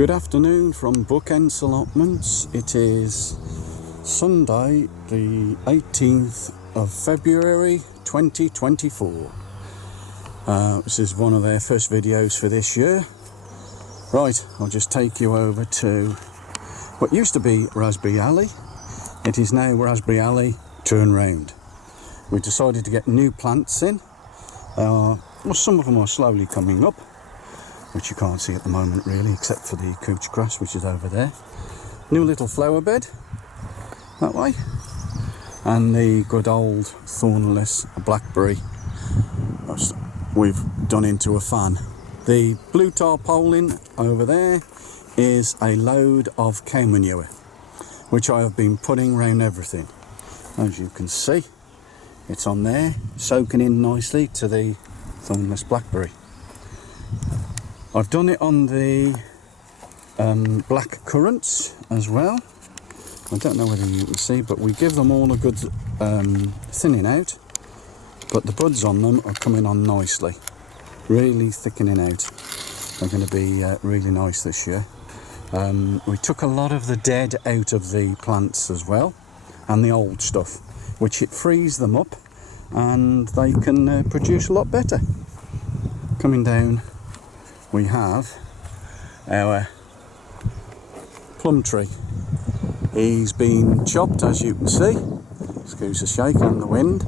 Good afternoon from Bookends Allotments. It is Sunday the 18th of February 2024. This is one of their first videos for this year. Right, I'll just take you over to what used to be Raspberry Alley. It is now Raspberry Alley turn round. We decided to get new plants in. Some of them are slowly coming up, which you can't see at the moment really, except for the couch grass, which is over there. New little flower bed that way, and the good old thornless blackberry we've done into a fan. The blue tarpaulin over there is a load of cow manure, which I have been putting around everything. As you can see, it's on there, soaking in nicely to the thornless blackberry. I've done it on the black currants as well. I don't know whether you can see, but we give them all a good thinning out, but the buds on them are coming on nicely, really thickening out. They're going to be really nice this year. We took a lot of the dead out of the plants as well, and the old stuff, which it frees them up and they can produce a lot better. Coming down, we have our plum tree. He's been chopped, as you can see, excuse the shake and the wind,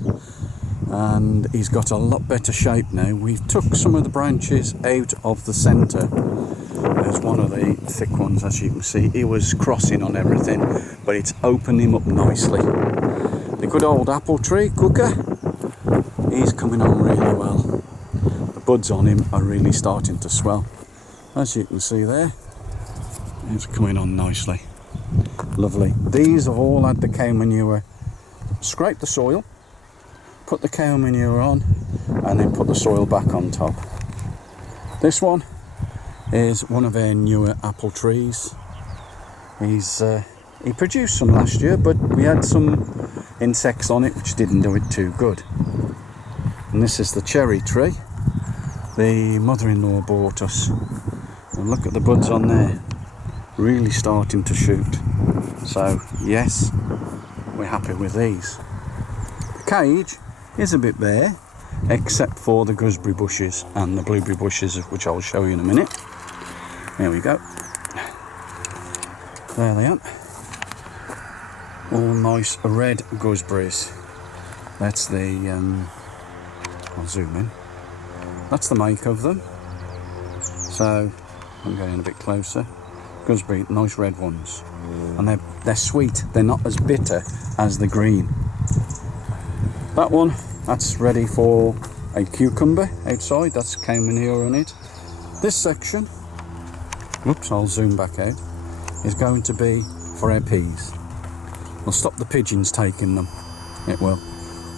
and he's got a lot better shape now. We've took some of the branches out of the centre. There's one of the thick ones, as you can see. He was crossing on everything, but it's opened him up nicely. The good old apple tree, Cooker, he's coming on really well. The buds on him are really starting to swell. As you can see there, it's coming on nicely. Lovely. These have all had the cow manure. Scrape the soil, put the cow manure on, and then put the soil back on top. This one is one of our newer apple trees. He produced some last year, but we had some insects on it which didn't do it too good. And this is the cherry tree the mother-in-law bought us. And look at the buds on there, really starting to shoot. So yes, we're happy with these. The cage is a bit bare, except for the gooseberry bushes and the blueberry bushes, which I'll show you in a minute. There we go. There they are. All nice red gooseberries. That's the, I'll zoom in. That's the make of them. So I'm going a bit closer. Gooseberry, nice red ones. And they're sweet. They're not as bitter as the green. That one, that's ready for a cucumber outside. That's cow manure on it. This section, whoops, I'll zoom back out, is going to be for our peas. We'll stop the pigeons taking them. It will.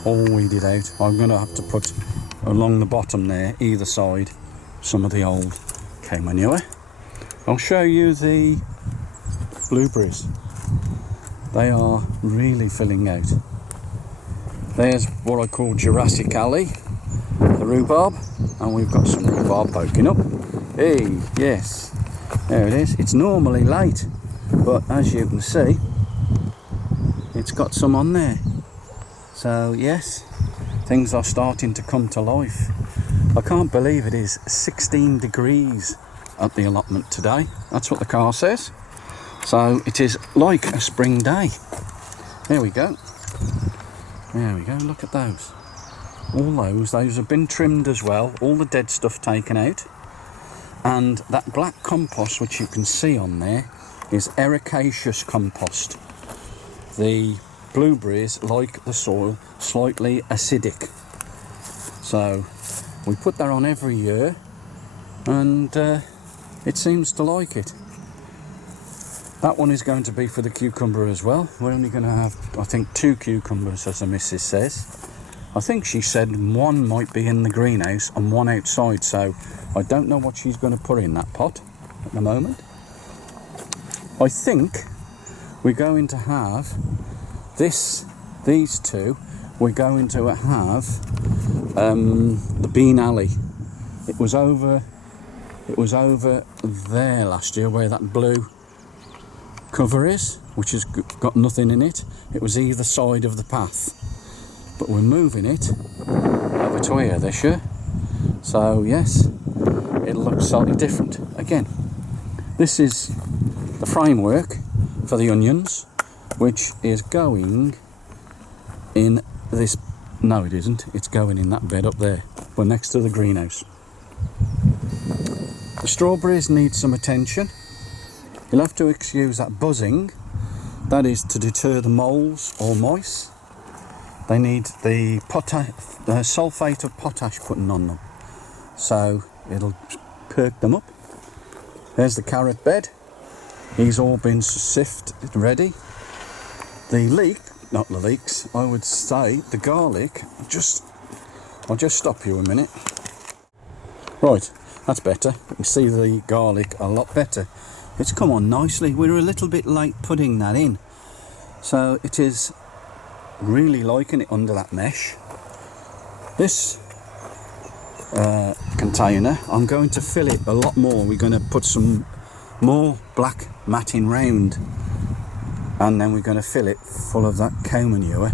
All weeded out. I'm going to have to put along the bottom there, either side, some of the old cow manure. I'll show you the blueberries. They are really filling out. There's what I call Jurassic Alley, the rhubarb, and we've got some rhubarb poking up. Hey, yes, there it is. It's normally late, but as you can see, it's got some on there. So yes, things are starting to come to life. I can't believe it is 16 degrees at the allotment today. That's what the car says. So it is like a spring day. There we go. There we go, look at those. All those have been trimmed as well. All the dead stuff taken out. And that black compost, which you can see on there, is ericaceous compost. The blueberries like the soil slightly acidic. So we put that on every year, and it seems to like it. That one is going to be for the cucumber as well. We're only going to have, I think, 2 cucumbers, as the missus says. I think she said one might be in the greenhouse and one outside, so I don't know what she's going to put in that pot at the moment. I think we're going to have these two, we're going to have the bean alley. It was over It was over there last year where that blue cover is, which has got nothing in it. It was either side of the path. But we're moving it over to here this year. So yes, it looks slightly different. Again, this is the framework for the onions, which is going in this. No, it isn't. It's going in that bed up there. We're next to the greenhouse. The strawberries need some attention. You'll have to excuse that buzzing. That is to deter the moles or mice. They need the sulphate of potash putting on them, so it'll perk them up. There's the carrot bed. He's all been sifted ready. The leek, not the leeks, I would say the garlic. I'll just stop you a minute. Right, that's better. You can see the garlic a lot better. It's come on nicely. We're a little bit late putting that in, so it is really liking it under that mesh. This container, I'm going to fill it a lot more. We're going to put some more black matting round, and then we're going to fill it full of that cow manure,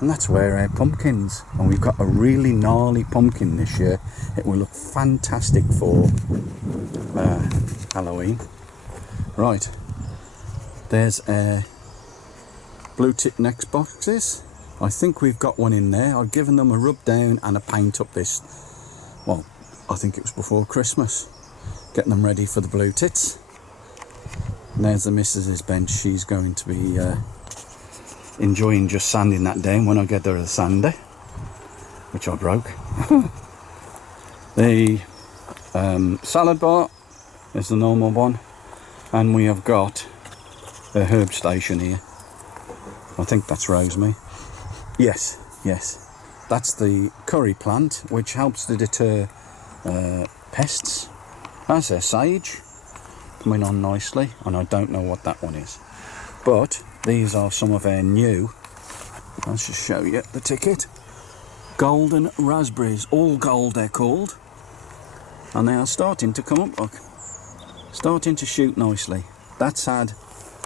and that's where our pumpkins, and we've got a really gnarly pumpkin this year. It will look fantastic for Halloween. Right, there's a blue tip next boxes. I think we've got one in there. I've given them a rub down and a paint up this, well, I think it was before Christmas, getting them ready for the blue tits. And there's the missus's bench. She's going to be enjoying just sanding that down when I get her a sander, which I broke. The salad bar is the normal one, and we have got a herb station here. I think that's rosemary. Yes, that's the curry plant, which helps to deter pests. That's a sage coming on nicely, and I don't know what that one is, but these are some of our new, I'll just show you the ticket, golden raspberries. All gold they're called, and they are starting to come up, look, starting to shoot nicely. That's had,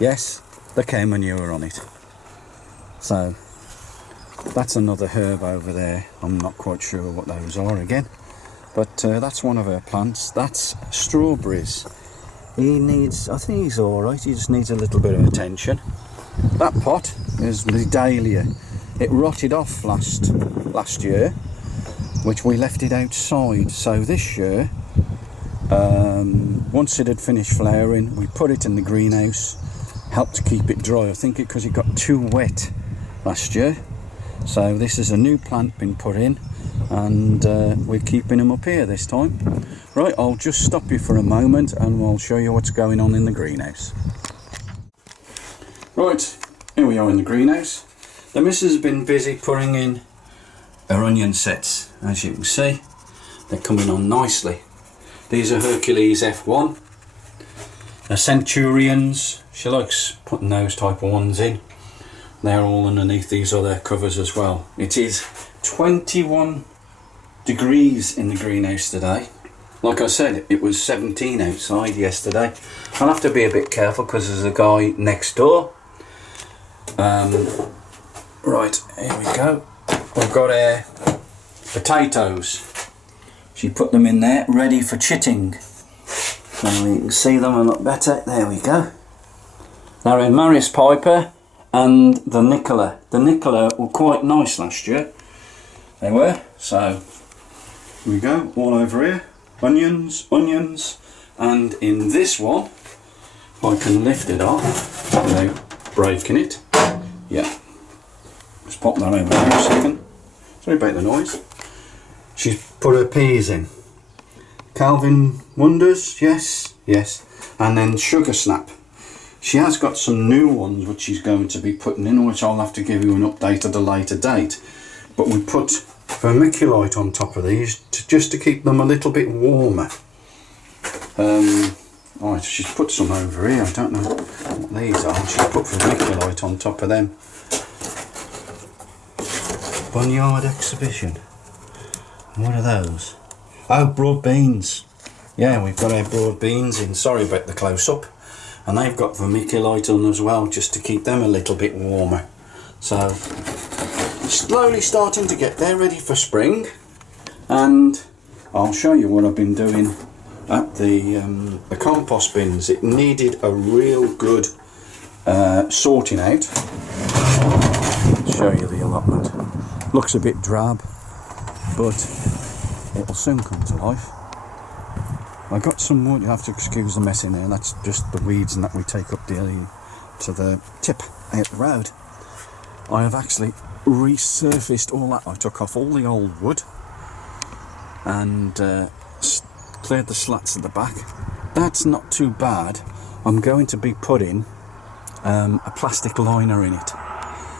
yes, the cow manure on it. So that's another herb over there. I'm not quite sure what those are again, but that's one of our plants. That's strawberries. He needs, I think he's all right. He just needs a little bit of attention. That pot is the dahlia. It rotted off last year, which we left it outside. So this year, once it had finished flowering, we put it in the greenhouse, helped to keep it dry. I think because it got too wet last year. So this is a new plant been put in, and we're keeping them up here this time. Right, I'll just stop you for a moment and I'll show you what's going on in the greenhouse. Right, here we are in the greenhouse. The missus has been busy putting in her onion sets. As you can see, they're coming on nicely. These are Hercules F1. They're Centurions. She likes putting those type of ones in. They're all underneath these other covers as well. It is 21 degrees in the greenhouse today. Like I said, it was 17 outside yesterday. I'll have to be a bit careful because there's a guy next door. Right, here we go. We've got our potatoes. She put them in there, ready for chitting. Now you can see them a lot better. There we go. They're in Maris Piper and the Nicola. The Nicola were quite nice last year. They were. So here we go, all over here. Onions, and in this one, if I can lift it off without breaking it. Yeah. Just pop that over there a second. Sorry about the noise. She's put her peas in. Calvin Wonders, yes. And then Sugar Snap. She has got some new ones which she's going to be putting in, which I'll have to give you an update at a later date. But we put vermiculite on top of these just to keep them a little bit warmer. Right, she's put some over here. I don't know what these are. She's put vermiculite on top of them. Boneyard Exhibition. What are those? Oh, broad beans. yeah, we've got our broad beans in. Sorry about the close-up. And they've got vermiculite on as well, just to keep them a little bit warmer. So, slowly starting to get there, ready for spring. And I'll show you what I've been doing at the compost bins. It needed a real good sorting out. I'll show you the allotment. Looks a bit drab, but it'll soon come to life. I got some wood, you have to excuse the mess in there, that's just the weeds and that we take up daily to the tip out the road. I have actually resurfaced all that. I took off all the old wood and cleared the slats at the back. That's not too bad. I'm going to be putting a plastic liner in it,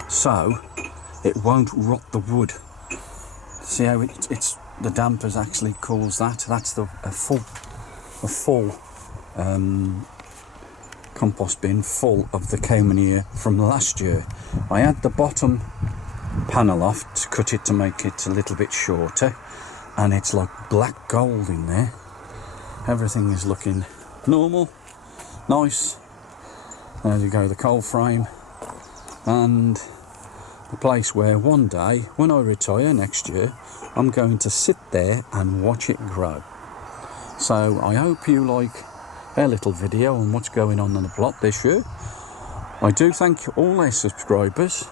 so it won't rot the wood. See how it's the dampers actually cause that. That's a full compost bin full of the cow manure from last year. I had the bottom panel off to cut it to make it a little bit shorter, and it's like black gold in there. Everything is looking normal, nice. There you go, the coal frame, and the place where one day when I retire next year I'm going to sit there and watch it grow. So I hope you like our little video on what's going on in the plot this year. I do thank all our subscribers,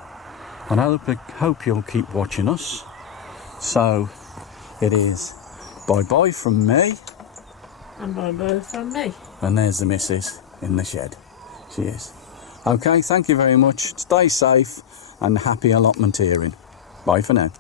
and I hope you'll keep watching us. So it is bye bye from me. And bye bye from me. And there's the missus in the shed. She is. Okay, thank you very much. Stay safe and happy allotmenteering. Bye for now.